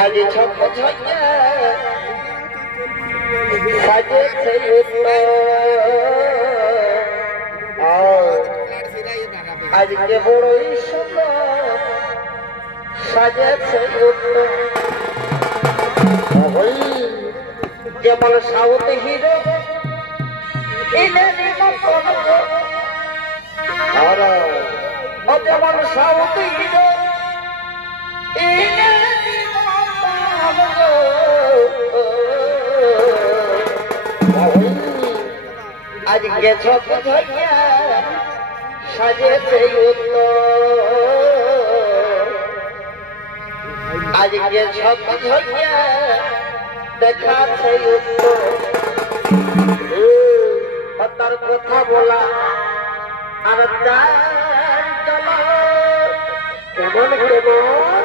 আজ ছক ছইয়া সাজেছে আজকে বড়ই সুন্দর সাজেছে যেমন সাউথ হিরো যেমন সাউথ হিরো আজকে ছক ছইয়া সাজেছে আজকে ছক ছইয়া দেখাছে তার কথা বলা আর কেমন কেমন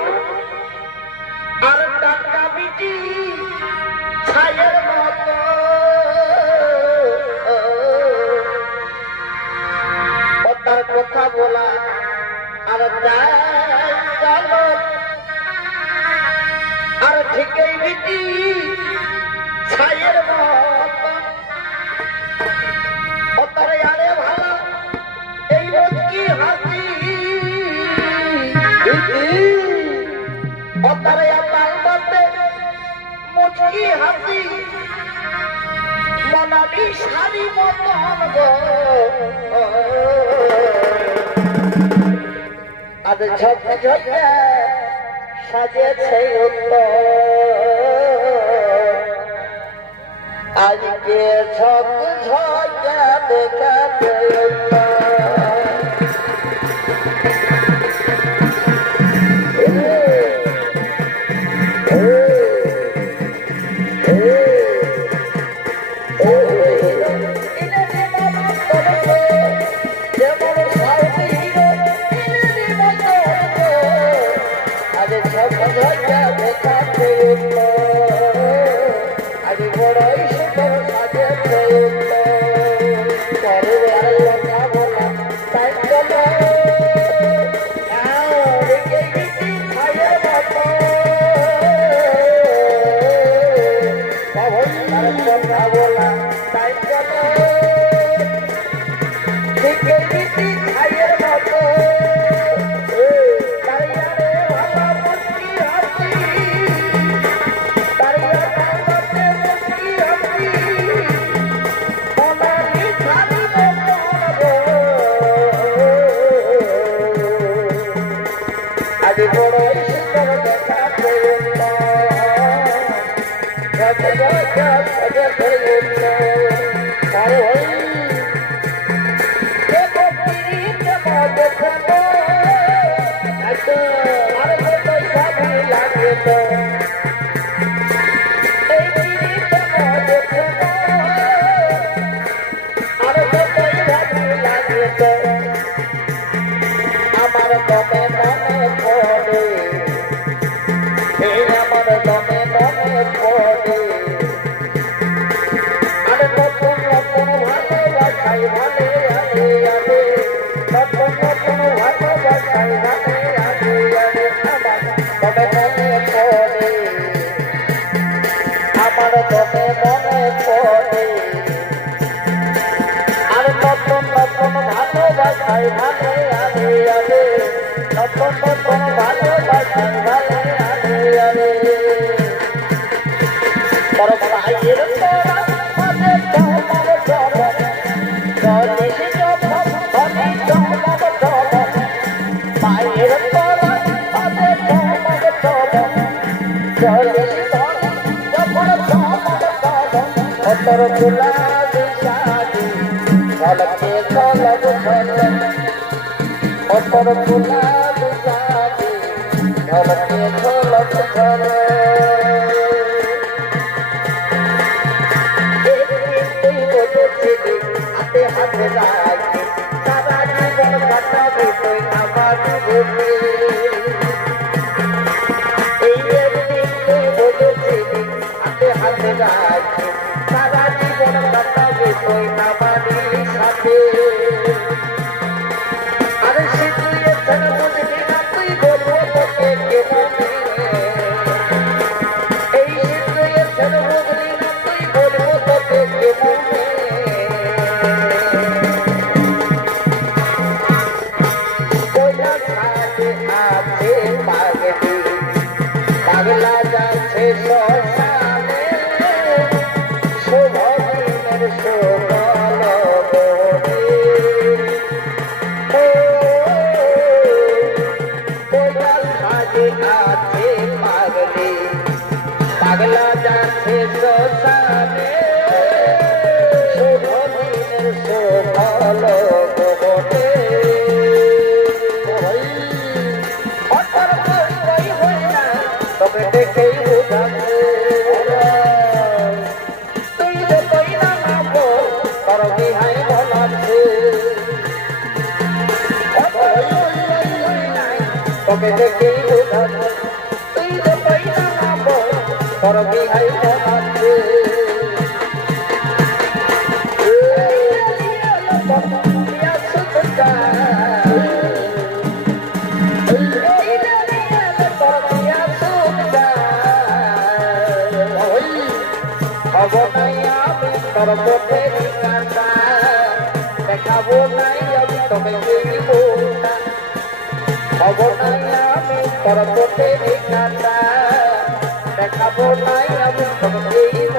আর টাকা বিটি ছায়ের মতো তার কথা বলা আর আর ঠিকই বিটি ছায়ের মতো তারে আরে ভালো এই মুচকি হাসি তারে আপনার মতে মুচকি হাসি মনালি সারি মতন গো আজ ঝক ঝক সাজেছে আজকে ঝক ঝকা দেখাতে আমার দমে মনে পড়ে আমার দমে মনে পড়ে আরে নতুন নতুন ভালোবাসাই ভালে আগে আগে নতুন নতুন ভালোবাসাই ভালে আগে আগে আমার দমে মনে পড়ে আমার দমে মনে পড়ে আর নতুন নতুন ভালোবাসাই ভালে আগে আগে নতুন নতুন ভালোবাসাই ভালে আগে আগে তোর ভাইয়ের তোরা মনে তোমার জগৎ জলিস যখন ধনে তোমার জগৎ ভাইয়ের তোরা মনে তোমার জগৎ জলিস ধনে যখন তোমার জগৎ তোর গুলাবি শাড়ি ঝলকে ঝলক ঝলক তোর গুলাবি শাড়ি ঝলকে ঝলক ঝলক হাতে হাতে রাখে সারা জীবন কাটাবে তুই আমার বুকে এই একদিন বলেছিলি হাতে হাতে রাখে সারা জীবন কাটাবে তুই আমার সাথে আরে সিচুয়েশন বুঝবি না তুই বলবো তোকে কেমন পাগলা যাচ্ছে শ্মশানে শুভ দিনের সুফল বনে কোদাল সাজে আছে পাগলি পাগলা যাচ্ছে শ্মশানে শুভ দিনের সুফল বনে তবে দেখেই বুঝাচ্ছে তুই যে কই না নামো তোর বিহাই বলাচ্ছে তবে দেখেই বুঝাচ্ছে তুই যে কই না নামো তোর বিহাই বলাচ্ছে তোর পথে কাটা দেখাবো নাই আমি তবে দেব না হব নাই আমি তোর পথে কাটা দেখাবো নাই আমি তবে দেব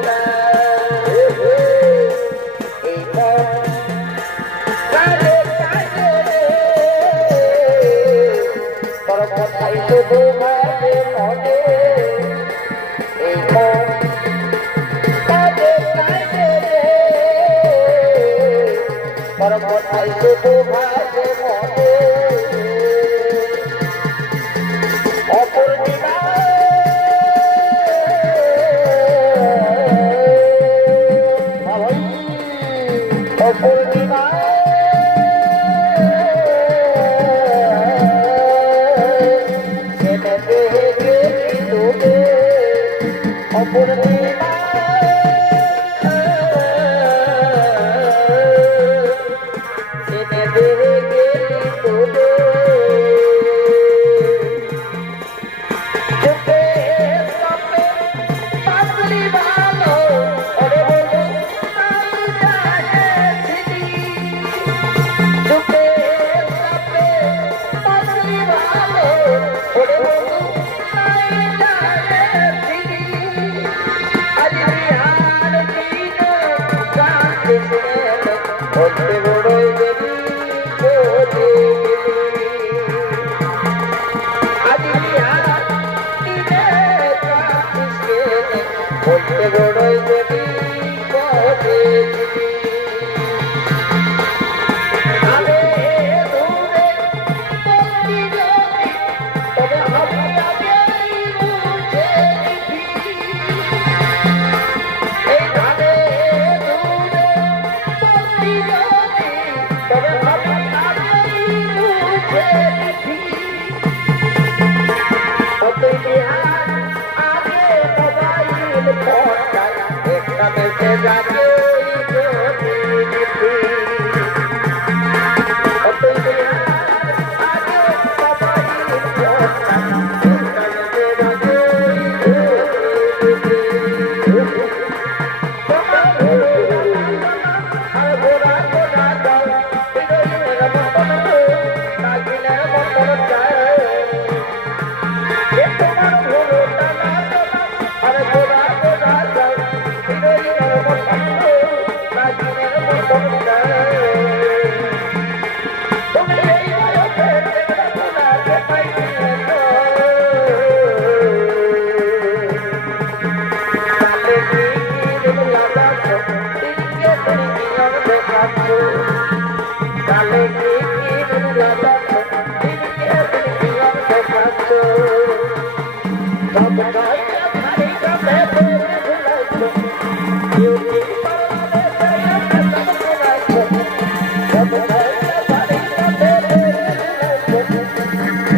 না এই কাজে কাজে তোর কথাই শুধু ভাবে মনে এই কথাই শুধু ভাবে মনে অপূর্ণিমা অপূর্ণিমা এনে দেখে ডুবে অপূর্ণিমা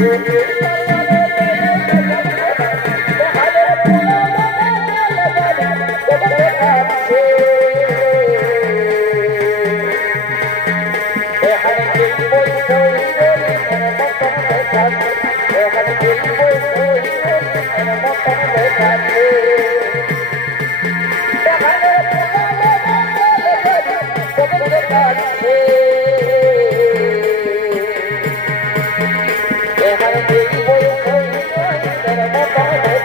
Thank you.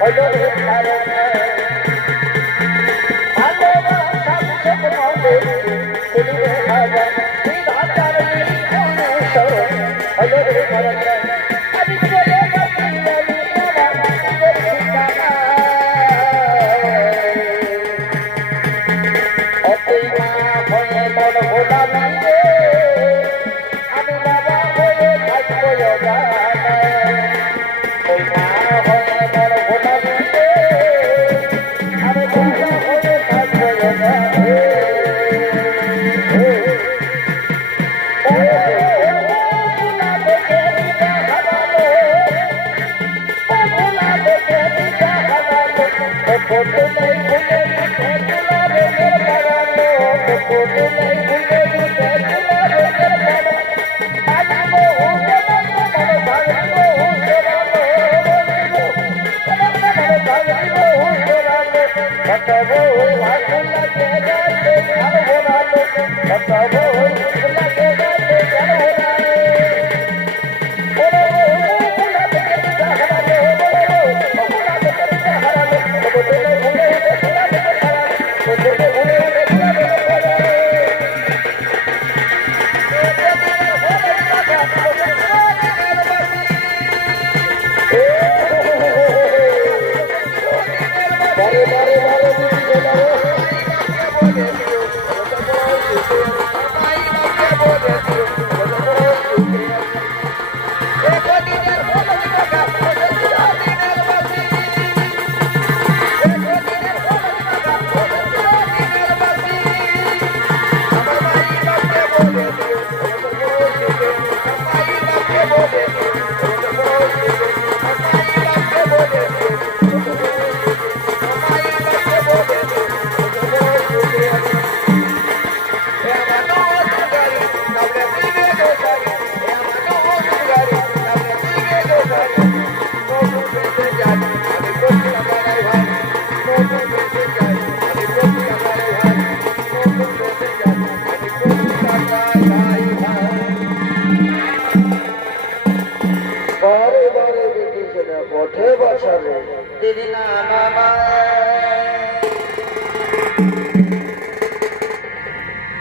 হলো রে খারে ভালোবাসা স্বপ্ন দেখি খুলবে ভাজা বিধাতার নির্মল হলো রে খারে আমি চলে গেছি অতই মা হয়ে মন ভোলাবি রে আমি বাবা হয়ে থাকবো ওই মা হয়ে মন ভোলাবি রে আমি বাবা হয়ে থাকবো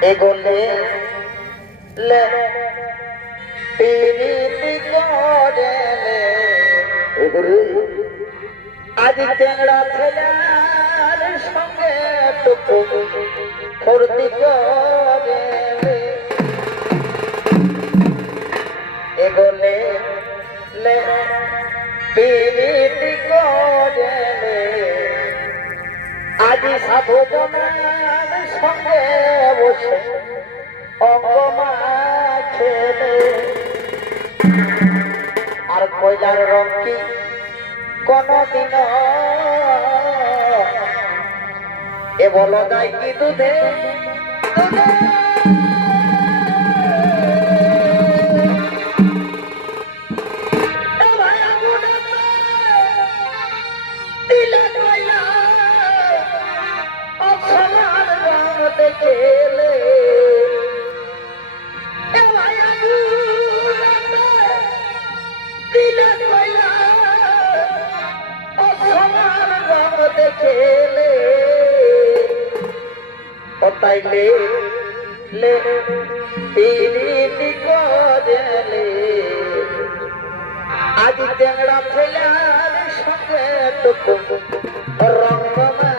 এগোলে লে পিরিতি করেলে এগোলে আজ টেংরা ছেলের সঙ্গে টুকু ফুর্তি করেলে এগোলে লে পিরিতি করেলে আজ সাধু জনার সঙ্গে বসে অঙ্গমা খেলে আর কয়লার রং কি কোনদিন এ বলো যায় কি দুধে দুধে খেলে খেলে তাইলে লে পিরিতি করেলে আজ টেংরা ছেলের সঙ্গে টুকু রঙ্গমা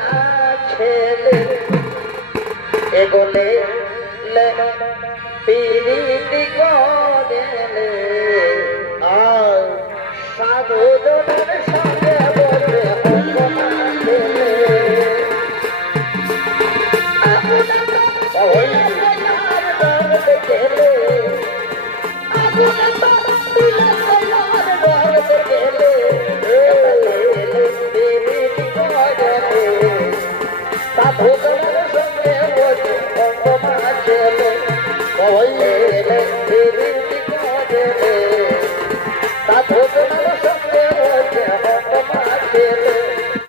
খেলে এগোলে লে পিরিতি করেলে আর সাধু জনের সঙ্গে বসে অঙ্গমা খেলে সাধু